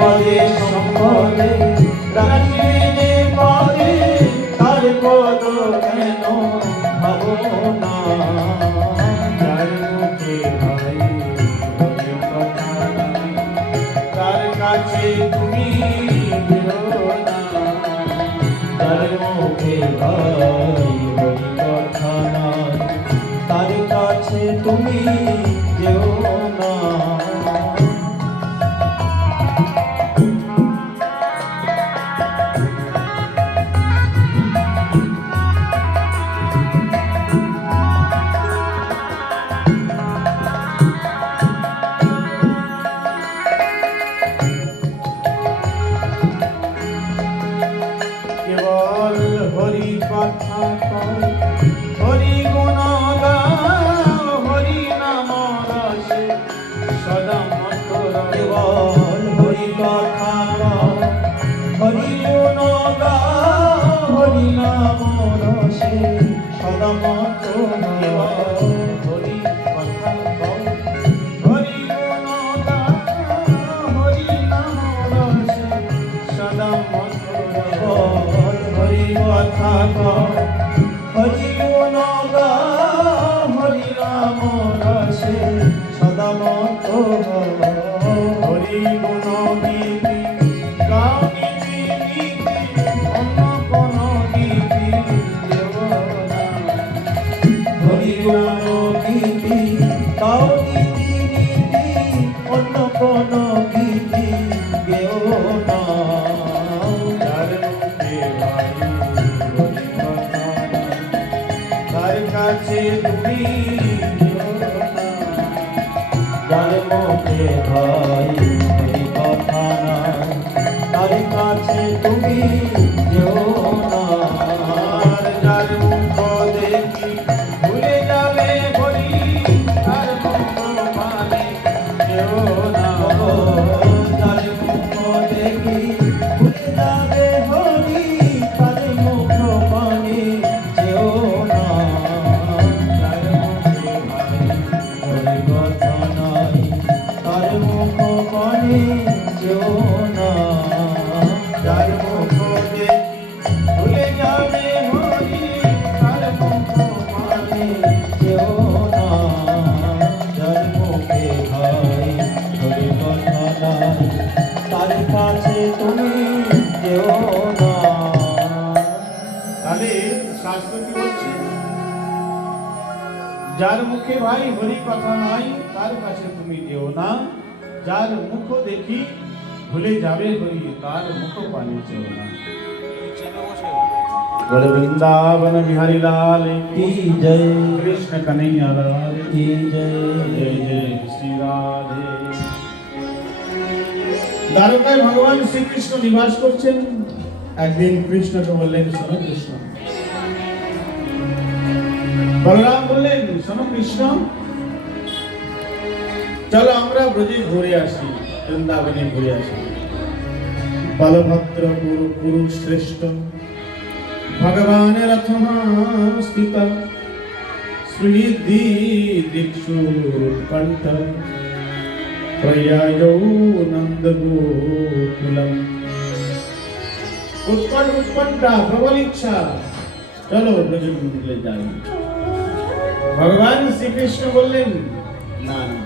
বিপদে সম্পদে রাখিবে যে পদে, তার পদ কেন ভাবো না। যার মুখে ভাই হরি কথা নাই, তার কাছে তুমি যেও না। যার মুখে ভাই হরি কথা নাই, তার কাছে তুমি যেও না। কেবল হরি কথা কয়, হরি গুণ গাও, হরি নাম রসে সদা মত রহে। কেবল হরি কথা কয়, হরি গুণ গাও, হরি নাম রসে সদা মত রহে। হরি কথা কয়, হরি গুণ গাও, হরি নাম রসে সদা মত রহে। হরি কথা কয়, হরি গুণ গাও, হরি নাম রসে সদা মত রহে। হরি গুণ গীতি গাও, গীতি গীতি অন্য কোন গীতি দেব না। হরি গুণ গীতি গাও, গীতি গীতি অন্য কোন গীতি গেও না। যার মুখে ভাই হরি কথা নাই, তার কাছে তুমি যেও না। যার মুখে ভাই হরি কথা নাই, তার কাছে তুমি যেও না। যার মুখ দেখি ভুলে যাবে হরি, তার মুখ পানে যেও না। যার মুখ দেখি ভুলে যাবে হরি, তার মুখ পানে যেও না। যার মুখে ভাই হরি কথা নাই, তার মুখ পানে যেও না। যার মুখ দেখি ভুলে যাবে হরি, তার মুখ পানে যেও না। যার মুখে ভাই হরি কথা নাই, তার কাছে তুমি যেও না। তাহলে শাস্ত্র কি বলছে? যার মুখে ভাই হরি কথা নাই, তার কাছে তুমি যেও না। যার মুখ দেখি ভুলে যাবে হরি, তার মুখ পানে যেও না। बोले वृंदावन बिहारी लाल की जय, कृष्ण कन्हैया लाल की जय, जय जय श्री राधे। দ্বারকায় ভগবান শ্রীকৃষ্ণ নিবাস করছেন। একদিন কৃষ্ণকে বললেন, শোনো কৃষ্ণ। বলরাম বললেন, শোনো কৃষ্ণ, চলো আমরা ব্রজে ঘুরে আসি, বৃন্দাবনে ঘুরে আসি। বলভদ্র পুরুষ শ্রেষ্ঠ भगवान रथमां स्थिता, श्रीदि दिक्षु कंठ प्रयायौ नंद गोकुलम। उत्कंठा प्रबल इच्छा, चलो ब्रजमंडले जाए। भगवान श्री कृष्ण बोलें, ना ना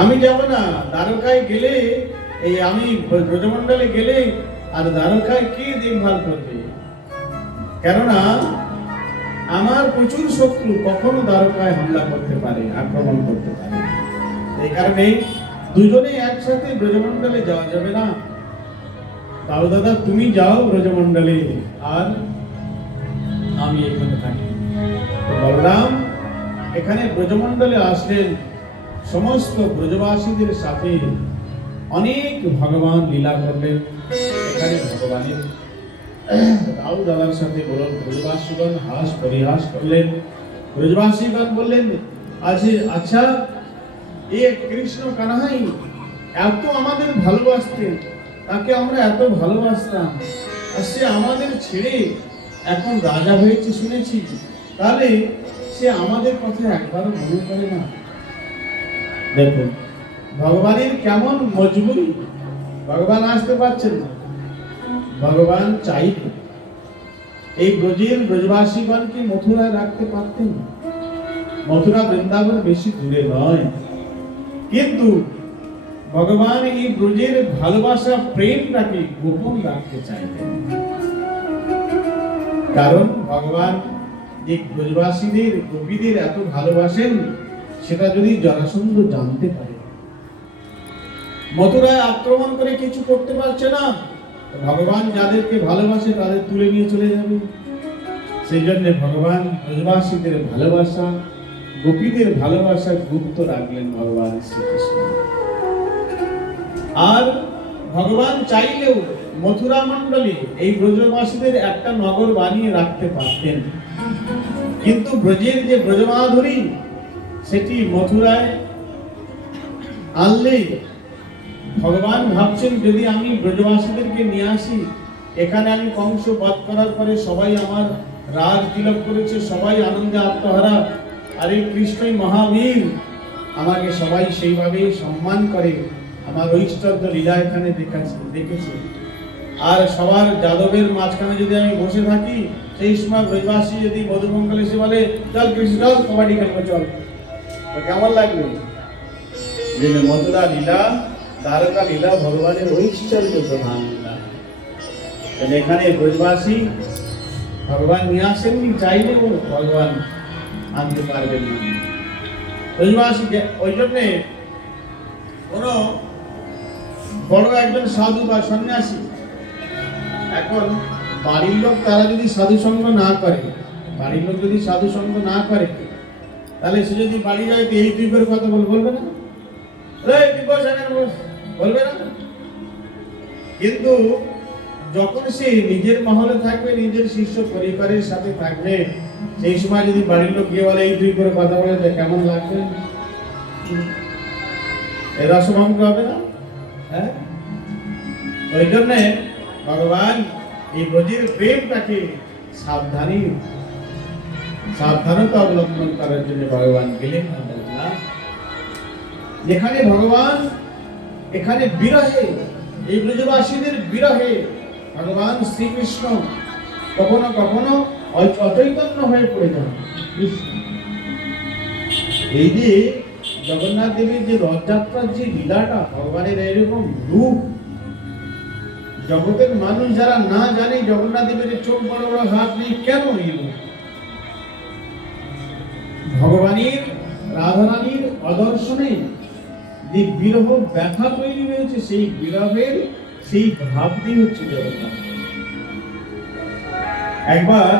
आमी जाबो ना, द्वारकाय गेले এই আমি ব্রজমণ্ডলে গেলে আর দ্বারকায় কে দেখভাল করবে? কেননা আমার প্রচুর শত্রু কখনো দ্বারকায় হামলা করতে পারে, আক্রমণ করতে পারে। এই কারণে দুজনে একসাথে ব্রজমণ্ডলে যাওয়া যাবে না। তাও দাদা তুমি যাও ব্রজমণ্ডলে, আর আমি এখানে থাকি। তো বলরাম এখানে ব্রজমণ্ডলে আসলেন, সমস্ত ব্রজবাসীদের সাথে অনেক ভগবান লীলা করলেন। এখানে ভগবানের রাউ দাদার সাথে বলুন ব্রজবাসীগণ হাস পরিহাস করলেন। ব্রজবাসীগণ বললেন, আচ্ছা এ কৃষ্ণ কানাই এত আমাদের ভালোবাসতেন, তাকে আমরা এত ভালোবাসতাম, আর সে আমাদের ছেড়ে এখন রাজা হয়েছে শুনেছি, তাহলে সে আমাদের কথা একবারও মনে করে না। দেখুন ভগবানের কেমন মজবুরি, ভগবান আসতে পারছেন না, ভগবান চাইবে এই ব্রজবাসীগণকে মথুরায় রাখতে পারতেন। মথুরা বৃন্দাবন বেশি দূরে নয়, কিন্তু ভগবান এই ব্রজের ভালোবাসা প্রেমটাকে গোপন রাখতে চাইতেন। কারণ ভগবান যে ব্রজবাসীদের গোপীদের এত ভালোবাসেন, সেটা যদি জরাসন্ধ জানতে পারে, মথুরায় আক্রমণ করে কিছু করতে পারছে না, ভগবান যাদেরকে ভালোবাসে তাদের তুলে নিয়ে চলে যাবে। সেই জন্য ভগবান ব্রজবাসীদের ভালোবাসা, গোপীদের ভালোবাসা গুপ্ত রাখলেন ভগবান শ্রীকৃষ্ণ। আর ভগবান চাইলেও মথুরা মণ্ডলে এই ব্রজবাসীদের একটা নগর বানিয়ে রাখতে পারতেন, কিন্তু ব্রজের যে ব্রজমাধুরী সেটি মথুরায় আনলে ভগবান ভাবছেন যদি আমি ব্রজবাসীদেরকে নিয়ে আসি, এখানে আমি কংস বধ করার পরে সবাই আমার রাজ তিলক করেছে, সবাই আনন্দে আত্মহারা, আরে কৃষ্ণই মহাবীর, আমাকে সবাই সেইভাবে সম্মান করে, আমার ঐশ্বর্য লীলা এখানে দেখেছে। আর সবার যাদবের মাঝখানে যদি আমি বসে থাকি, সেই সময় ব্রজবাসী যদি মধুমঙ্গল এসে বলে চল কৃষ্ণ চল কবাডি খেলবো চল, কেমন লাগবে? মথুরা লীলা, দ্বারকা লীলা ভগবানের ঐশ্বর্য প্রধান লীলা। এখানে ব্রজবাসী ভগবান নিয়ে আসেননি, চাইলেও ভগবান আনতে পারবেন না ব্রজবাসী। ওই জন্যে কোন বড় একজন সাধু বা সন্ন্যাসী, এখন বাড়ির লোক তারা যদি সাধু সঙ্গ না করে, বাড়ির লোক যদি সাধু সঙ্গ না করে, তাহলে সে যদি বাড়ি যায় তো এই দুই করে কথা বলবে না, বলবে না। কিন্তু যখন সে নিজের মহলে থাকবে, নিজের শিষ্য পরিবারের সাথে থাকবে, সেই সময় যদি বাড়ির লোক গিয়ে বলে এই দুই করে কথা বলে, কেমন লাগবে? রসভঙ্গ হবে না? হ্যাঁ, ওই জন্যে ভগবান এই ব্রজের প্রেমটাকে সাবধানতা অবলম্বন করার জন্য ভগবান গেলেন না। যেখানে ভগবান, এখানে বিরহে, এই ব্রজবাসীদের বিরহে ভগবান শ্রীকৃষ্ণ কখনো কখনো অচৈতন্য হয়ে পড়ে যান। এই যে জগন্নাথ দেবের যে রথযাত্রার যে লীলাটা, ভগবানের এরকম রূপ, জগতের মানুষ যারা না জানে জগন্নাথ দেবের চোখ বড় বড়, হাত নেই, কেন এই রূপ? ভগবানের রাধারানীর অদর্শনে যে বিরহ ব্যথা তৈরি হয়েছে, সেই বিরহের সেই ভাবটি হচ্ছে জগন্নাথ। একবার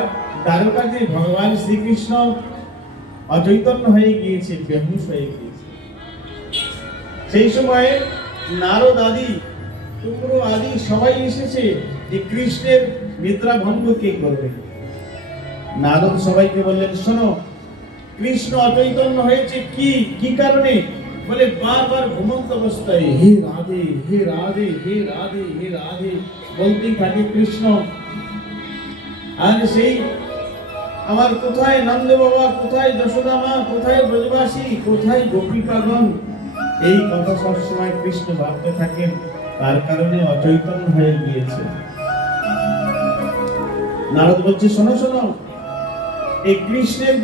দ্বারকাতে ভগবান শ্রীকৃষ্ণ অচৈতন্য হয়ে গিয়েছে, বেহুশ হয়ে গিয়েছে। সেই সময় নারদ আদি, তুম্র আদি সবাই এসেছে যে কৃষ্ণের নিদ্রা ভঙ্গ কে করবে। নারদ সবাইকে বললেন, শোনো, কৃষ্ণ অচৈতন্য হয়েছে কি কারণে? বলে বারবার ঘুমন্ত অবস্থায় হে রাধে হে রাধে হে রাধে হে রাধে বলতেই থাকে কৃষ্ণ। আর সেই আমার কোথায় নন্দ বাবা, কোথায় যশোদা মা, কোথায় ব্রজবাসী, কোথায় গোপিকাগণ, এই কথা সবসময় কৃষ্ণ ভাবতে থাকেন, তার কারণে অচৈতন্য হয়ে গিয়েছে। নারদ বলছে, শোনো শোনো, এই কৃষ্ণের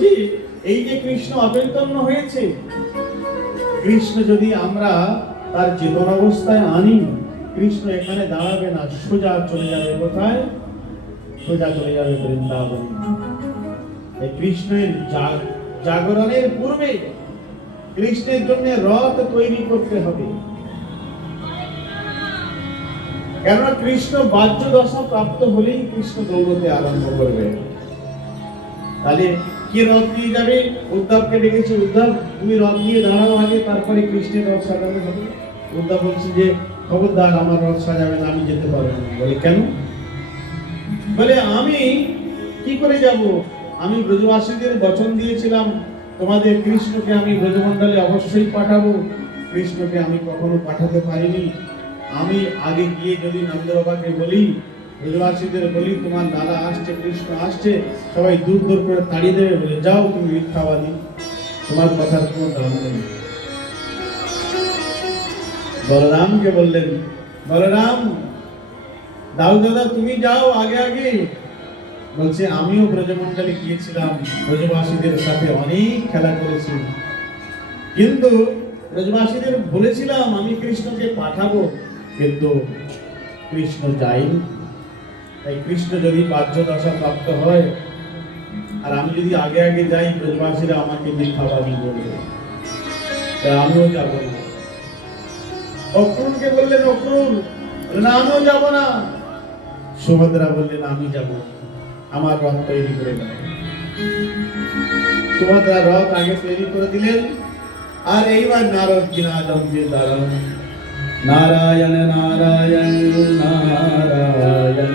এই যে কৃষ্ণ অচৈতন্য হয়েছে, কৃষ্ণ যদি আমরা তার চেতন অবস্থায় আনি, কৃষ্ণ এখানে দাঁড়াবে না, সোজা চলে যাবে কোথায়? সোজা চলে যাবে বৃন্দাবনে। এই কৃষ্ণের জাগরণের পূর্বে কৃষ্ণের জন্য রথ তৈরি করতে হবে। কেননা কৃষ্ণ বাহ্য দশা প্রাপ্ত হলেই কৃষ্ণ দৌড়তে আরম্ভ করবে। তাহলে কে রথ নিয়ে যাবে? উদ্ধবকে ডেকেছে, উদ্ধব তুমি রথ নিয়ে দাঁড়াও আগে, তারপরে কৃষ্ণের রথ সাজানো হবে। উদ্ধব বলছে যে খবরদার, আমার রথ সাজাবে না, আমি যেতে পারবো না। বলে কেন? বলে আমি কি করে যাব? আমি ব্রজবাসীদের বচন দিয়েছিলাম, তোমাদের কৃষ্ণকে আমি ব্রজমণ্ডলে অবশ্যই পাঠাবো। কৃষ্ণকে আমি কখনো পাঠাতে পারিনি। আমি আগে গিয়ে যদি নন্দ বাবাকে বলি, ব্রজবাসীদের বলি তোমার দাদা আসছে, কৃষ্ণ আসছে, সবাই দূর দূর করে তাড়িয়ে দেবে, বলে যাও তুমি মিথ্যাবাদী, তোমার কথার কোনো দাম নেই। বলরামকে বললেন, বলরাম দাও দাদা, তুমি যাও আগে আগে। বলছে, আমিও ব্রজমণ্ডলে গিয়েছিলাম, ব্রজবাসীদের সাথে অনেক খেলা করেছি, কিন্তু ব্রজবাসীদের বলেছিলাম আমি কৃষ্ণকে পাঠাবো, কিন্তু কৃষ্ণ যায়নি। তাই কৃষ্ণ যদি বাহ্য দশা প্রাপ্ত হয় আর আমি যদি আগে আগে যাই, ব্রজবাসীরা আমাকে মিথ্যাবাদী বলবে, তাই আমিও যাব না। অক্রুরকে বললেন, অক্রুর না, আমিও যাব না। সুভদ্রা বললেন, আমি যাব, আমার রথ তৈরি করে দাও। সুভদ্রা রথ আগে তৈরি করে দিলেন, আর এইবার নারদ কিনা যন্ত্রের দ্বারা নারায়ণ নারায়ণ নারায়ণ